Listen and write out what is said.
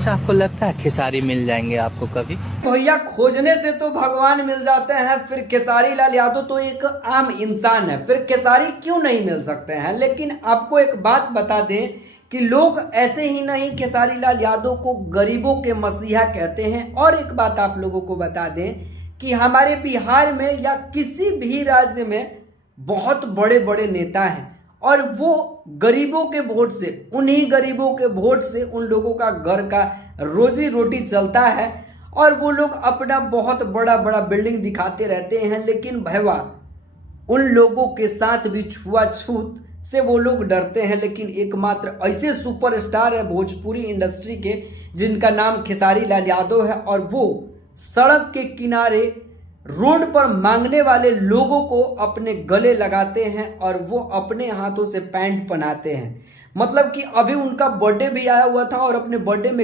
अच्छा, आपको लगता है खेसारी मिल जाएंगे आपको कभी? भैया खोजने से तो भगवान मिल जाते हैं, फिर खेसारी लाल यादव तो एक आम इंसान है, फिर खेसारी क्यों नहीं मिल सकते हैं। लेकिन आपको एक बात बता दें कि लोग ऐसे ही नहीं खेसारी लाल यादव को गरीबों के मसीहा कहते हैं। और एक बात आप लोगों को बता दें कि हमारे बिहार में या किसी भी राज्य में बहुत बड़े बड़े नेता हैं और वो गरीबों के वोट से, उन्हीं गरीबों के वोट से उन लोगों का घर का रोजी रोटी चलता है। और वो लोग अपना बहुत बड़ा बड़ा बिल्डिंग दिखाते रहते हैं, लेकिन भैया उन लोगों के साथ भी छुआछूत से वो लोग डरते हैं। लेकिन एकमात्र ऐसे सुपरस्टार है भोजपुरी इंडस्ट्री के जिनका नाम खेसारी लाल यादव है, और वो सड़क के किनारे रोड पर मांगने वाले लोगों को अपने गले लगाते हैं और वो अपने हाथों से पैंट पहनाते हैं। मतलब कि अभी उनका बर्थडे भी आया हुआ था और अपने बर्थडे में